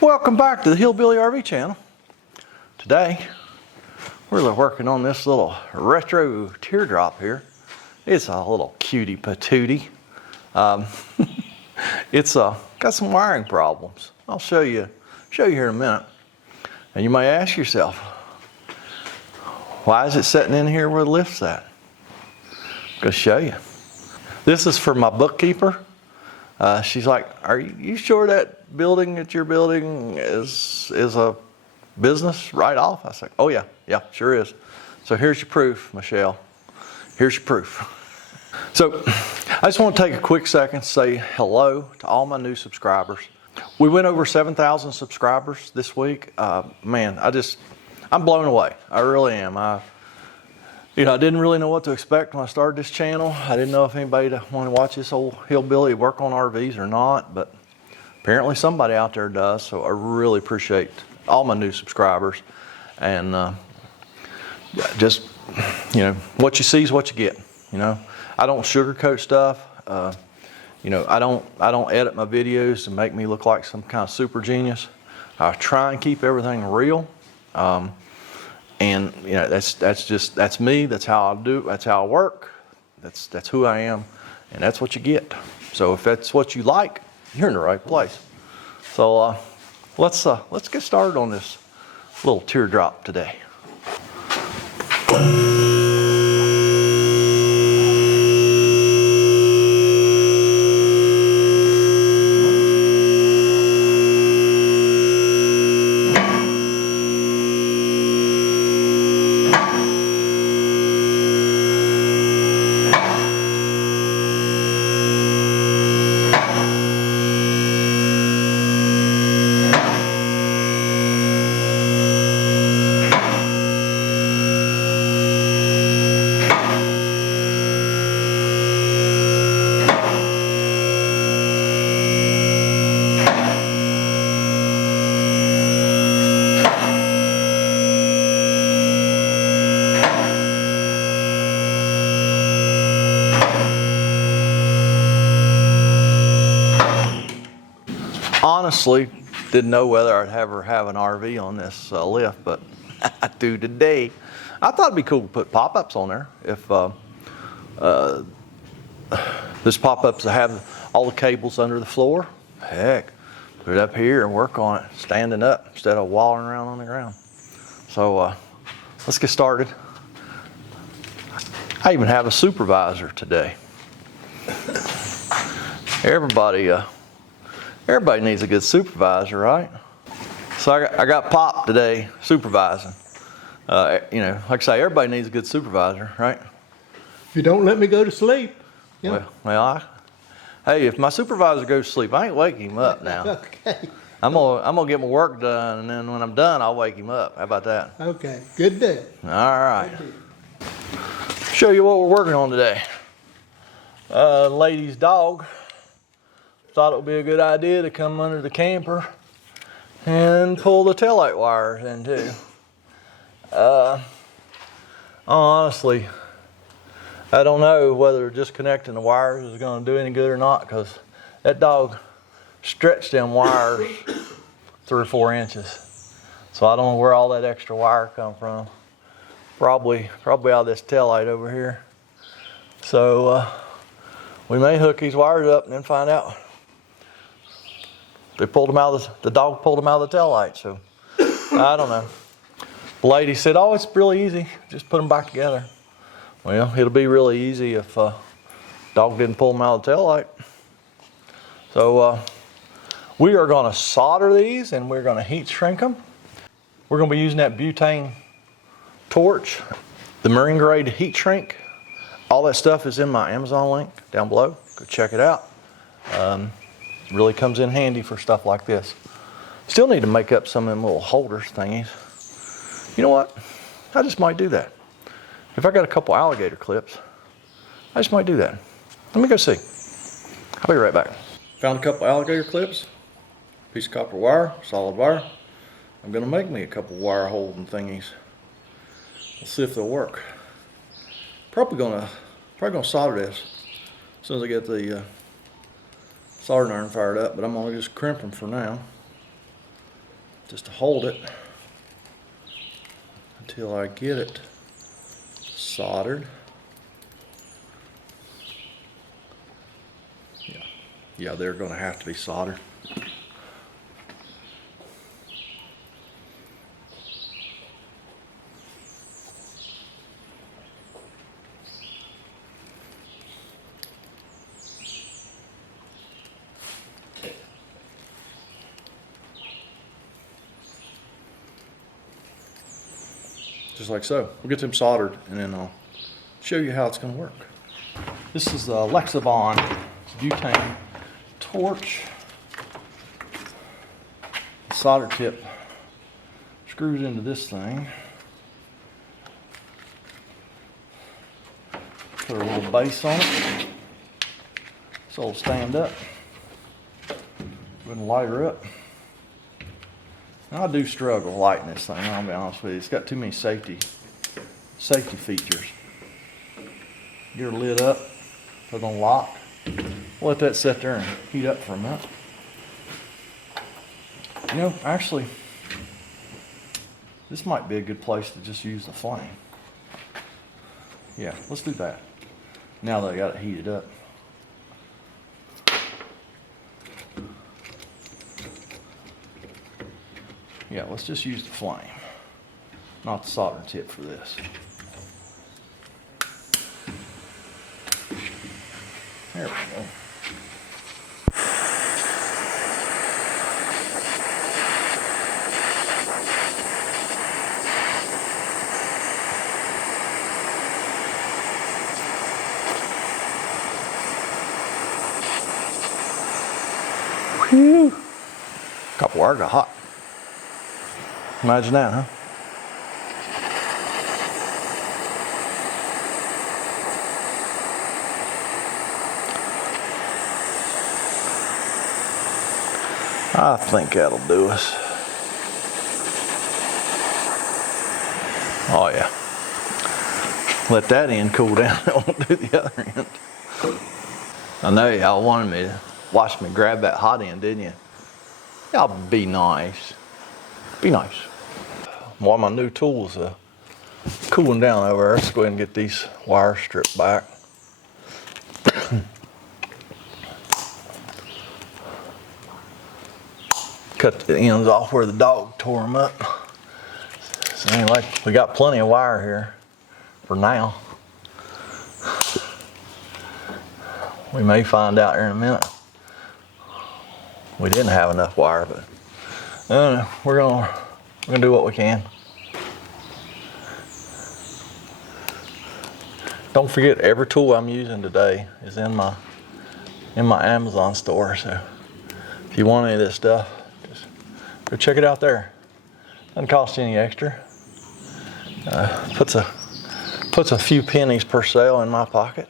Welcome back to the Hillbilly RV channel. Today, we're working on this little retro teardrop here. It's a little cutie patootie. It's got some wiring problems. I'll show you here in a minute. And you might ask yourself, why is it sitting in here where the lift's at? I'm gonna show you. This is for my bookkeeper. She's like, are you sure that building that you're building is a business write-off? I said, oh yeah, sure is. So here's your proof, Michelle. Here's your proof. So I just want to take a quick second to say hello to all my new subscribers. We went over 7,000 subscribers this week. Man, I'm blown away. I really am. I didn't really know what to expect when I started this channel. I didn't know if anybody wanted to watch this old hillbilly work on RVs or not, but apparently somebody out there does. So I really appreciate all my new subscribers. And just, what you see is what you get. I don't sugarcoat stuff. I don't edit my videos to make me look like some kind of super genius. I try and keep everything real. And that's me. That's how I do. That's how I work. That's who I am, and that's what you get. So if that's what you like, you're in the right place. So let's get started on this little teardrop today. Honestly, didn't know whether I'd ever have an RV on this lift, but I do today. I thought it'd be cool to put pop-ups on there. If this pop-ups to have all the cables under the floor, heck, put it up here and work on it standing up instead of wallowing around on the ground. So let's get started. I even have a supervisor today. Everybody needs a good supervisor, right? So I got Pop today supervising. Like I say, everybody needs a good supervisor, right? If you don't let me go to sleep. Well, hey, if my supervisor goes to sleep, I ain't waking him up now. Okay. I'm gonna get my work done, and then when I'm done, I'll wake him up. How about that? Okay, good deal. All right. Show you what we're working on today. Lady's dog thought it would be a good idea to come under the camper and pull the taillight wires in too. Honestly, I don't know whether just connecting the wires is going to do any good or not, because that dog stretched them wires 3 or 4 inches. So I don't know where all that extra wire come from. Probably out of this taillight over here. So we may hook these wires up and then find out. The dog pulled them out of the taillight, so I don't know. The lady said, oh, it's really easy. Just put them back together. Well, it'll be really easy if dog didn't pull them out of the taillight. So we are going to solder these, and we're going to heat shrink them. We're going to be using that butane torch, the marine grade heat shrink. All that stuff is in my Amazon link down below. Go check it out. Really comes in handy for stuff like this. Still need to make up some of them little holders thingies. You know what? I just might do that. If I got a couple alligator clips, I just might do that. Let me go see. I'll be right back. Found a couple alligator clips, piece of copper wire, solid wire. I'm gonna make me a couple wire holding thingies. Let's see if they'll work. Probably gonna solder this as soon as I get the soldering iron fired up, but I'm gonna just crimp them for now. just to hold it until I get it soldered. Yeah, they're going to have to be soldered. Just like so. We'll get them soldered and then I'll show you how it's going to work. This is the Lexavon butane torch. The solder tip screws into this thing. Put a little base on it so it'll stand up. Go ahead and light her up. Now, I do struggle lighting this thing, I'll be honest with you. It's got too many safety features. Get her lit up, put it on lock. We'll let that sit there and heat up for a minute. You know, actually, this might be a good place to just use the flame. Yeah, let's do that. Now that I got it heated up. Yeah, let's just use the flame, not the solder tip for this. There we go. Whew. Copper wire got hot. Imagine that, huh? I think that'll do us. Oh yeah. Let that end cool down. I won't do the other end. I know y'all wanted me to watch me grab that hot end, didn't you? Y'all be nice. Be nice. While my new tools cooling down over there, let's go ahead and get these wires stripped back. Cut the ends off where the dog tore them up. So anyway, we got plenty of wire here for now. We may find out here in a minute. We didn't have enough wire, but we're gonna do what we can. Don't forget, every tool I'm using today is in my Amazon store. So if you want any of this stuff, just go check it out there. Doesn't cost you any extra. Puts a few pennies per sale in my pocket,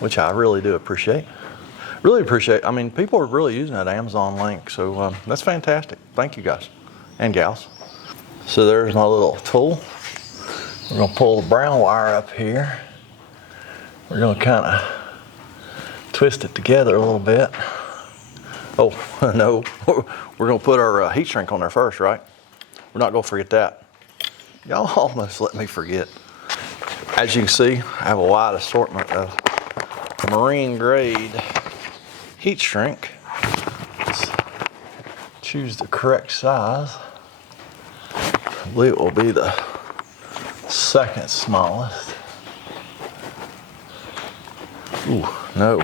which I really do appreciate. Really appreciate. I mean, people are really using that Amazon link, so that's fantastic. Thank you guys and gals. So there's my little tool. We're gonna pull the brown wire up here. We're gonna kind of twist it together a little bit. Oh no, we're gonna put our heat shrink on there first, right? We're not gonna forget that. Y'all almost let me forget. As you can see, I have a wide assortment of marine grade heat shrink. Let's choose the correct size. I believe it will be the second smallest. Ooh, no.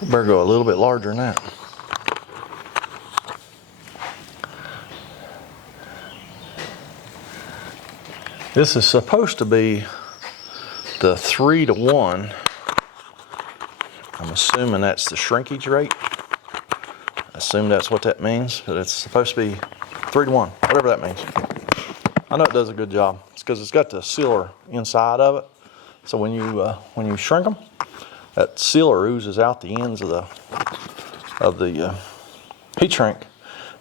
We better go a little bit larger than that. This is supposed to be the 3-to-1. I'm assuming that's the shrinkage rate. I assume that's what that means, but it's supposed to be 3-to-1, whatever that means. I know it does a good job. It's because it's got the sealer inside of it. So when you shrink them, that sealer oozes out the ends of the heat shrink.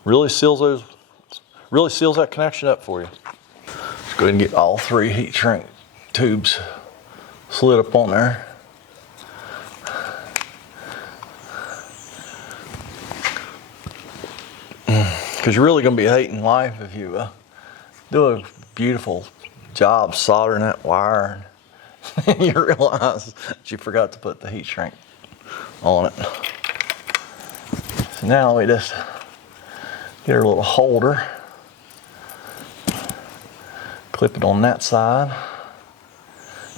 Really seals that connection up for you. Let's go ahead and get all 3 heat shrink tubes slid up on there. Because you're really going to be hating life if you do a beautiful job soldering that wire and you realize that you forgot to put the heat shrink on it. So now we just get our little holder, clip it on that side,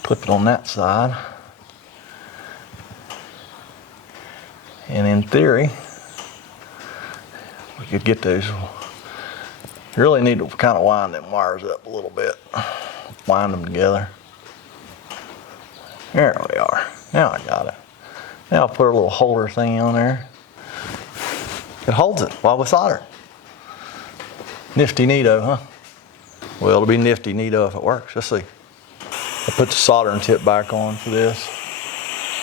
clip it on that side, and in theory we could get those. You really need to kind of wind them wires up a little bit, wind them together. There we are. Now I got it. Now I'll put a little holder thing on there. It holds it while we solder. Nifty neato, huh? Well, it'll be nifty neato if it works. Let's see. I put the soldering tip back on for this,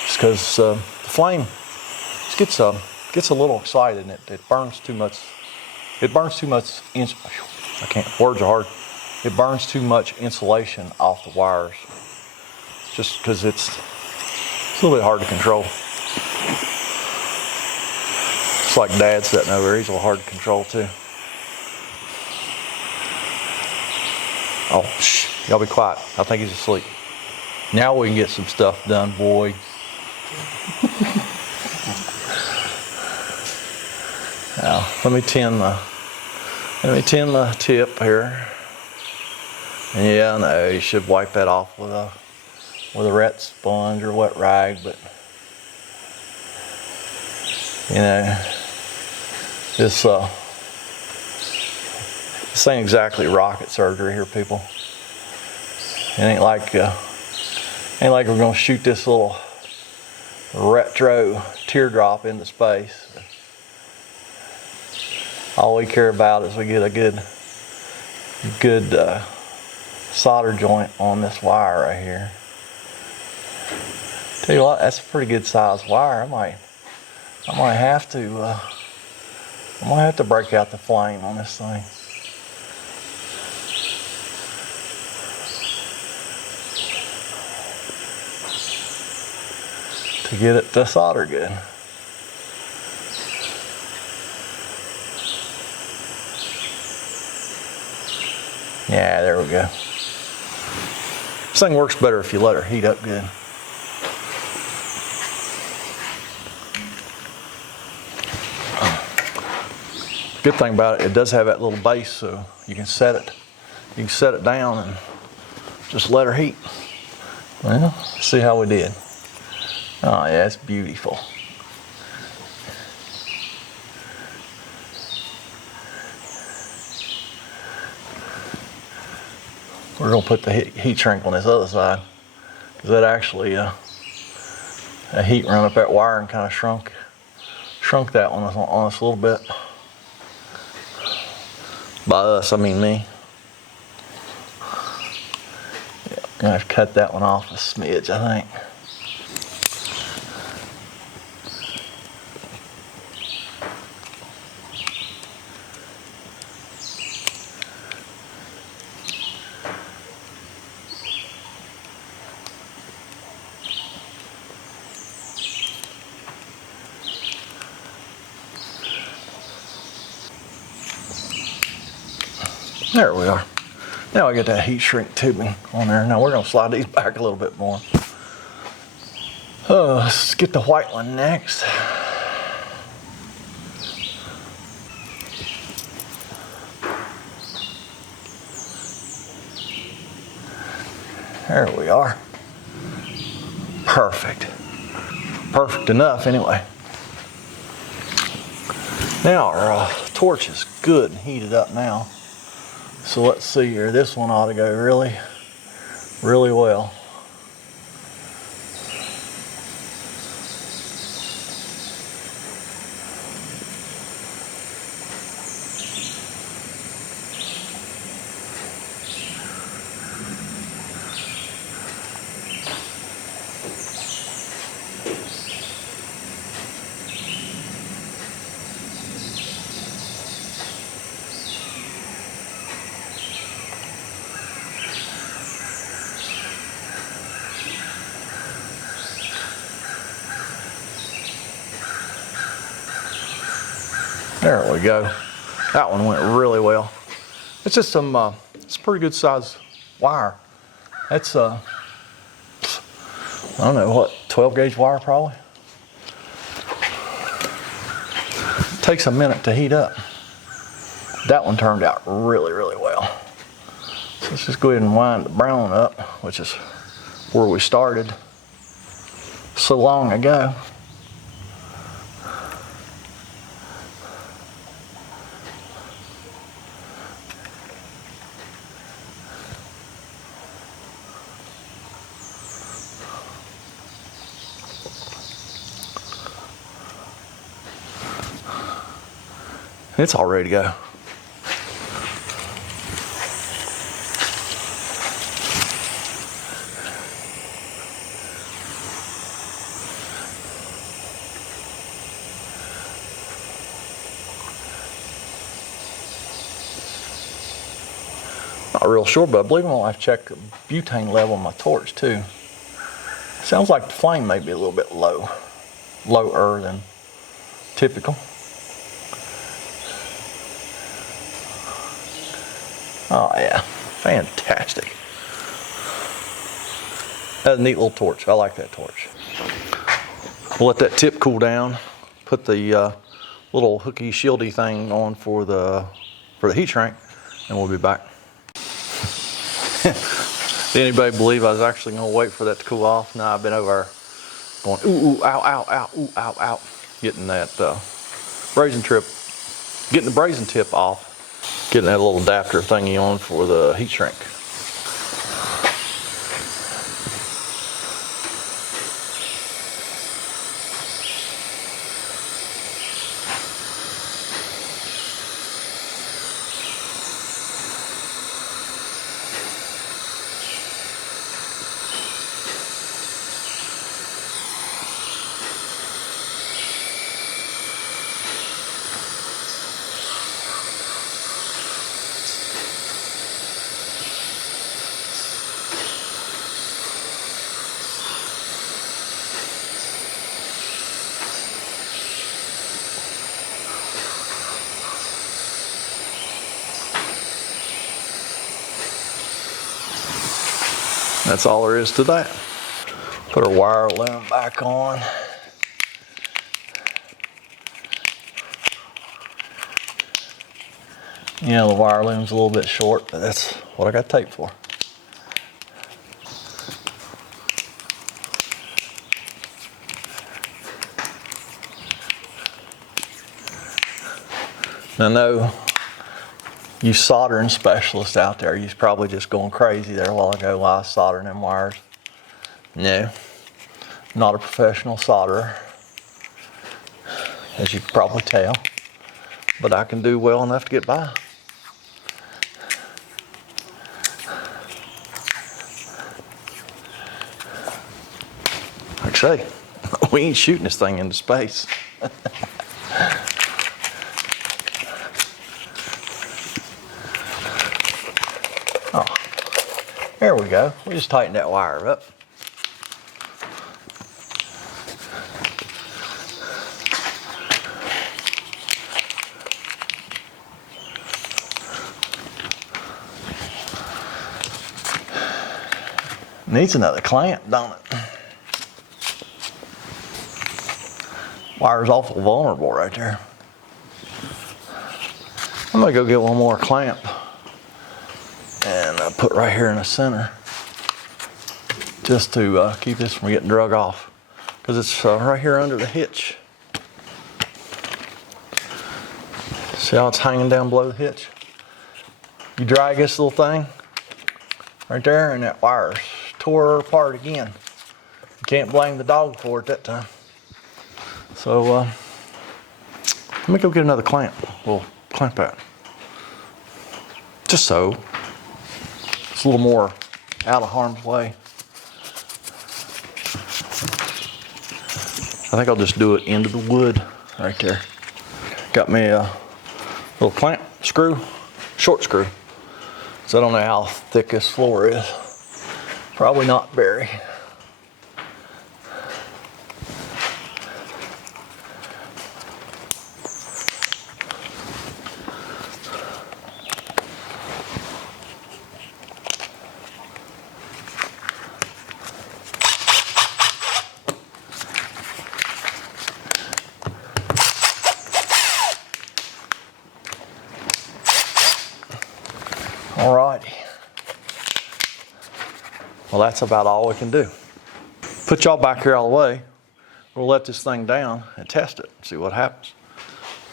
just because the flame just gets a little excited and it burns too much. It burns too much. I can't. Words are hard. It burns too much insulation off the wires, just because it's a little bit hard to control. It's like Dad sitting over there. He's a little hard to control too. Oh, shh, y'all be quiet. I think he's asleep. Now we can get some stuff done, boy. Now, let me tin the tip here. And yeah, no, you should wipe that off with a ret sponge or wet rag, but you know, this ain't exactly rocket surgery here, people. It ain't like we're gonna shoot this little retro teardrop into space. All we care about is we get a good solder joint on this wire right here. Tell you what, that's a pretty good size wire. I might have to break out the flame on this thing. To get it to solder good. Yeah, there we go. This thing works better if you let her heat up good. Good thing about it, it does have that little base, so you can set it down and just let her heat. Well, see how we did. Oh yeah, it's beautiful. We're gonna put the heat shrink on this other side, because that actually a heat run up that wire and kind of shrunk that one on us a little bit. By us, I mean me. Yeah, I'm gonna have to cut that one off a smidge, I think. There we are. Now I get that heat shrink tubing on there. Now we're gonna slide these back a little bit more. Let's get the white one next. There we are. Perfect. Perfect enough anyway. Now our torch is good and heated up now. So let's see here. This one ought to go really, really well. There we go. That one went really well. It's just some, it's pretty good size wire. That's, I don't know, what, 12 gauge wire probably? Takes a minute to heat up. That one turned out really, really well. So let's just go ahead and wind the brown up, which is where we started so long ago. It's all ready to go. Not real sure, but I believe I'm gonna have to check the butane level on my torch too. Sounds like the flame may be a little bit lower than typical. Oh yeah, fantastic. That's a neat little torch. I like that torch. We'll let that tip cool down. Put the little hooky shieldy thing on for the heat shrink, and we'll be back. Did anybody believe I was actually gonna wait for that to cool off? No, I've been over there going ooh, ooh, ow, ow, ow, ooh, ow, ow, getting that brazen getting the brazen tip off, getting that little adapter thingy on for the heat shrink. That's all there is to that. Put our wire loom back on. Yeah, the wire loom's a little bit short, but that's what I got tape for. I know you soldering specialists out there, you're probably just going crazy there a while ago while I was soldering them wires. No, not a professional solderer, as you can probably tell, but I can do well enough to get by. Like I say, we ain't shooting this thing into space. Oh, there we go. We just tightened that wire up. Needs another clamp, don't it? Wire's awful vulnerable right there. I'm gonna go get one more clamp and put right here in the center, just to keep this from getting drug off, because it's right here under the hitch. See how it's hanging down below the hitch? You drag this little thing right there, and that wire's tore apart again. You can't blame the dog for it that time. So let me go get another clamp. We'll clamp that. Just so it's a little more out of harm's way. I think I'll just do it into the wood right there. Got me a little clamp screw, short screw. So I don't know how thick this floor is. Probably not very. All righty. Well, that's about all we can do. Put y'all back here all the way. We'll let this thing down and test it, see what happens.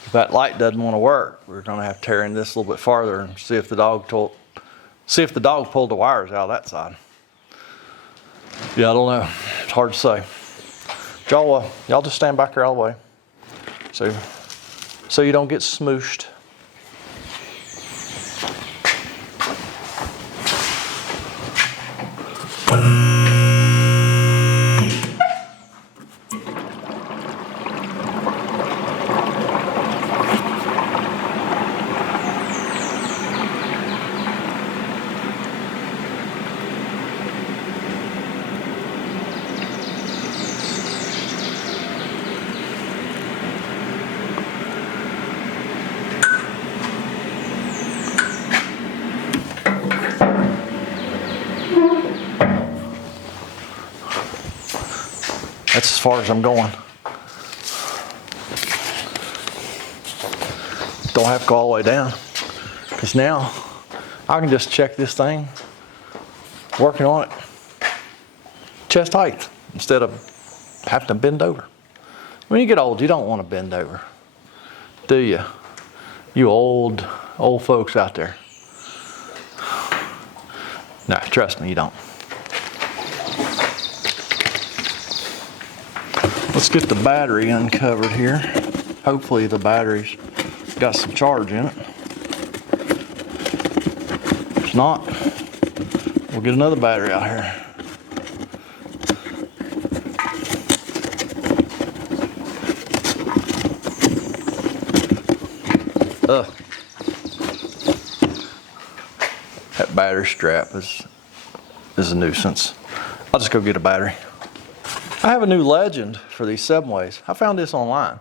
If that light doesn't want to work, we're going to have to tear in this a little bit farther and see if the dog pulled the wires out of that side. Yeah, I don't know. It's hard to say. Y'all just stand back here all the way, so you don't get smooshed. That's as far as I'm going. Don't have to go all the way down, because now I can just check this thing, working on it, chest height, instead of having to bend over. When you get old, you don't want to bend over, do you? You old folks out there. No, trust me, you don't. Let's get the battery uncovered here. Hopefully the battery's got some charge in it. If not, we'll get another battery out here. That battery strap is a nuisance. I'll just go get a battery. I have a new legend for these 7-ways. I found this online.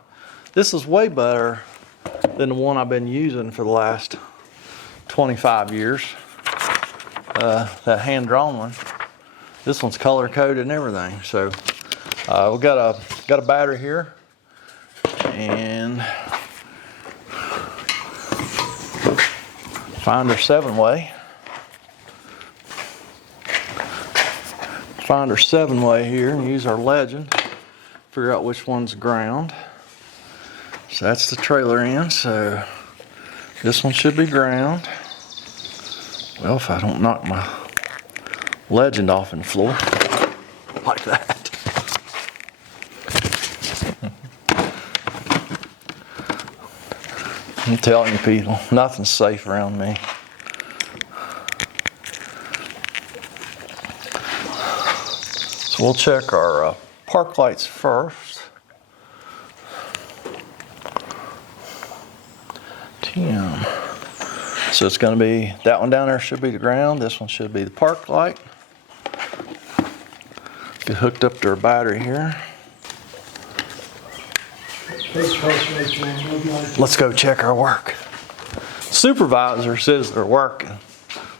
This is way better than the one I've been using for the last 25 years. That hand-drawn one. This one's color-coded and everything. So we got a battery here, and find our 7-way. Find our 7-way here and use our legend. Figure out which one's ground. So that's the trailer end. So this one should be ground. Well, if I don't knock my legend off in the floor like that. I'm telling you people, nothing's safe around me. So we'll check our park lights first. 10. So it's going to be, that one down there should be the ground. This one should be the park light. Get hooked up to our battery here. Let's go check our work. Supervisor says they're working,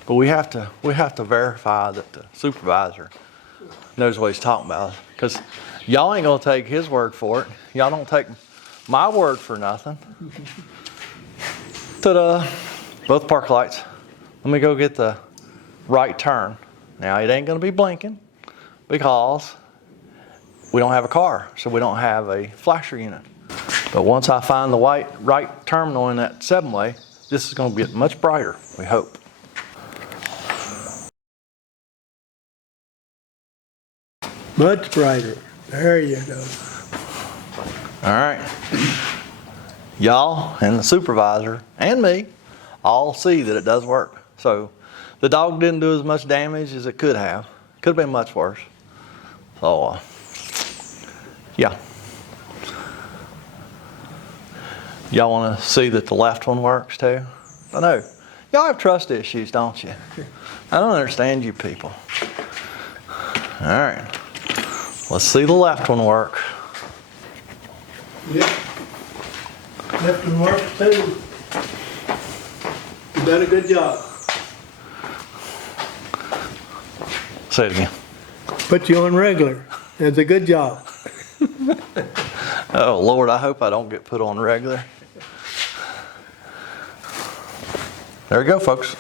but we have to verify that the supervisor knows what he's talking about, because y'all ain't gonna take his word for it. Y'all don't take my word for nothing. Ta-da! Both park lights. Let me go get the right turn. Now it ain't gonna be blinking because we don't have a car, so we don't have a flasher unit. But once I find the right terminal in that 7-way, this is gonna get much brighter, we hope. Much brighter. There you go. All right. Y'all and the supervisor and me all see that it does work. So the dog didn't do as much damage as it could have. Could have been much worse. So, yeah. Y'all want to see that the left one works too? I know. Y'all have trust issues, don't you? I don't understand you people. All right. Let's see the left one work. Yep. Left one works too. You done a good job. Say it again. Put you on regular. That's a good job. Oh, Lord, I hope I don't get put on regular. There you go, folks.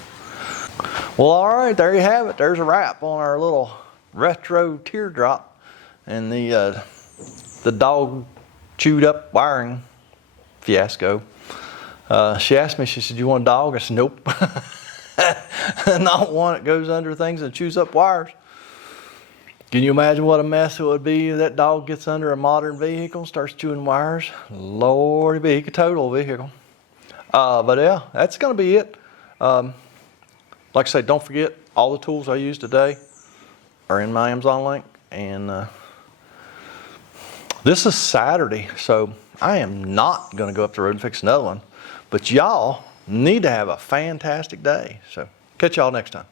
Well, all right, there you have it. There's a wrap on our little retro teardrop and the dog chewed up wiring fiasco. She asked me, she said, "You want a dog?" I said, "Nope." Not one that goes under things and chews up wires. Can you imagine what a mess it would be if that dog gets under a modern vehicle and starts chewing wires? Lordy be, he could total vehicle. But yeah, that's going to be it. Like I said, don't forget, all the tools I use today are in my Amazon link. And this is Saturday, so I am not going to go up the road and fix another one. But y'all need to have a fantastic day. So catch y'all next time.